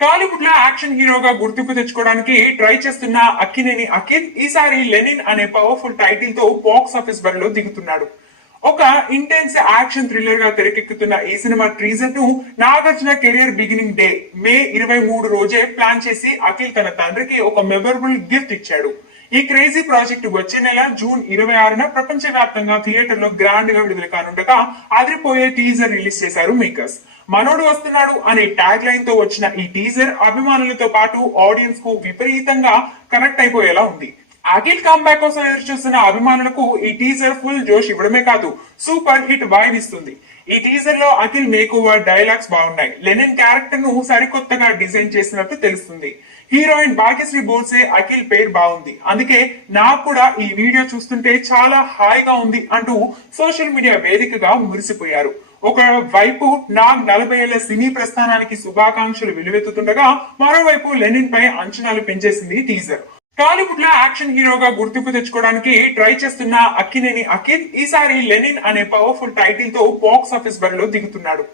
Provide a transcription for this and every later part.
టాలీవుడ్ లో యాక్షన్ హీరోగా గుర్తింపు తెచ్చుకోవడానికి ట్రై చేస్తున్న అక్కినేని అఖిల్ ఈసారి లెనిన్ అనే పవర్ఫుల్ టైటిల్ తో బాక్స్ ఆఫీస్ బరిలో దిగుతున్నాడు. ఒక ఇంటెన్స్ యాక్షన్ థ్రిల్లర్ గా తెరకెక్కుతున్న ఈ సినిమా ట్రీజర్ ను నాగార్జున కెరియర్ బిగినింగ్ డే మే 23 రోజే ప్లాన్ చేసి అఖిల్ తన తండ్రికి ఒక మెమరబుల్ గిఫ్ట్ ఇచ్చాడు. ఈ క్రేజీ ప్రాజెక్ట్ వచ్చే నెల జూన్ 26న ప్రపంచ వ్యాప్తంగా థియేటర్ లో గ్రాండ్ గా విడుదల కానుండగా అదిరిపోయే టీజర్ రిలీజ్ చేశారు మేకర్స్. మనోడు వస్తున్నాడు అనే ట్యాగ్ లైన్ తో వచ్చిన ఈ టీజర్ అభిమానులతో పాటు ఆడియన్స్ కు విపరీతంగా కనెక్ట్ అయిపోయేలా ఉంది. అఖిల్ కమ్బ్యాక్ కోసం ఎదురు చూస్తున్న అభిమానులకు ఈ టీజర్ ఫుల్ జోష్ ఇవ్వడమే కాదు సూపర్ హిట్ వైబ్ ఇస్తుంది. ఈ టీజర్ లో అఖిల్ మేక్ ఓవర్ డైలాగ్స్ బాగున్నాయి. లెనిన్ క్యారెక్టర్ ను సరికొత్తగా డిజైన్ చేసినట్టు తెలుస్తుంది. హీరోయిన్ భాగ్యశ్రీ బోల్సే అఖిల్ పేరు బాగుంది, అందుకే నాకు కూడా ఈ వీడియో చూస్తుంటే చాలా హాయిగా ఉంది అంటూ సోషల్ మీడియా వేదికగా మురిసిపోయారు. ఒక వైపు నాగ్ 40 ఏళ్ల సినీ ప్రస్థానానికి శుభాకాంక్షలు వెలువెత్తుతుండగా మరోవైపు లెనిన్ పై అంచనాలు పెంచేసింది టీజర్. టాలీవుడ్ లో యాక్షన్ హీరోగా గుర్తింపు తెచ్చుకోవడానికి ట్రై చేస్తున్న అక్కినేని అఖిల్ ఈసారి లెనిన్ అనే పవర్ఫుల్ టైటిల్ తో బాక్స్ ఆఫీస్ బరిలో దిగుతున్నాడు.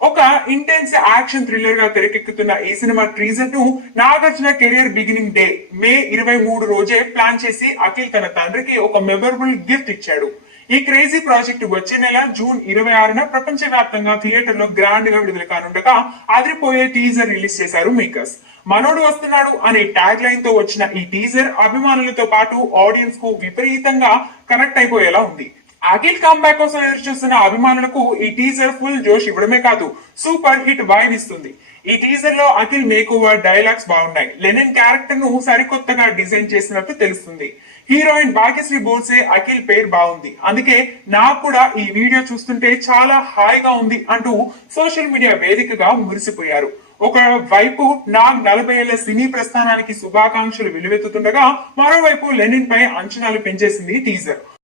ఒక ఇంటెన్స్ యాక్షన్ థ్రిల్లర్ గా తెరకెక్కుతున్న ఈ సినిమా ట్రీజర్ ను నాగార్జున కెరియర్ బిగినింగ్ డే మే 23 రోజే ప్లాన్ చేసి అఖిల్ తన తండ్రికి ఒక మెమరబుల్ గిఫ్ట్ ఇచ్చాడు. ఈ క్రేజీ ప్రాజెక్ట్ వచ్చే నెల జూన్ 26న ప్రపంచ వ్యాప్తంగా థియేటర్ లో గ్రాండ్ గా విడుదల కానుండగా అదిరిపోయే టీజర్ రిలీజ్ చేశారు మేకర్స్. మనోడు వస్తున్నాడు అనే ట్యాగ్ లైన్ తో వచ్చిన ఈ టీజర్ అభిమానులతో పాటు ఆడియన్స్ కు విపరీతంగా కనెక్ట్ అయిపోయేలా ఉంది. అఖిల్ కమ్బ్యాక్ కోసం ఎదురు చూస్తున్న అభిమానులకు ఈ టీజర్ ఫుల్ జోష్ ఇవ్వడమే కాదు సూపర్ హిట్ వైబ్ ఇస్తుంది. ఈ టీజర్ లో అఖిల్ మేక్ ఓవర్ డైలాగ్స్ బాగున్నాయి. లెనిన్ క్యారెక్టర్ ను సరికొత్తగా డిజైన్ చేసినట్టు తెలుస్తుంది. హీరోయిన్ భాగ్యశ్రీ బోల్సే అఖిల్ పేరు బాగుంది, అందుకే నాకు కూడా ఈ వీడియో చూస్తుంటే చాలా హాయిగా ఉంది అంటూ సోషల్ మీడియా వేదికగా మురిసిపోయారు. ఒక వైపు నాగ్ 40 ఏళ్ల సినీ ప్రస్థానానికి శుభాకాంక్షలు వెలువెత్తుతుండగా మరోవైపు లెనిన్ పై అంచనాలు పెంచేసింది టీజర్.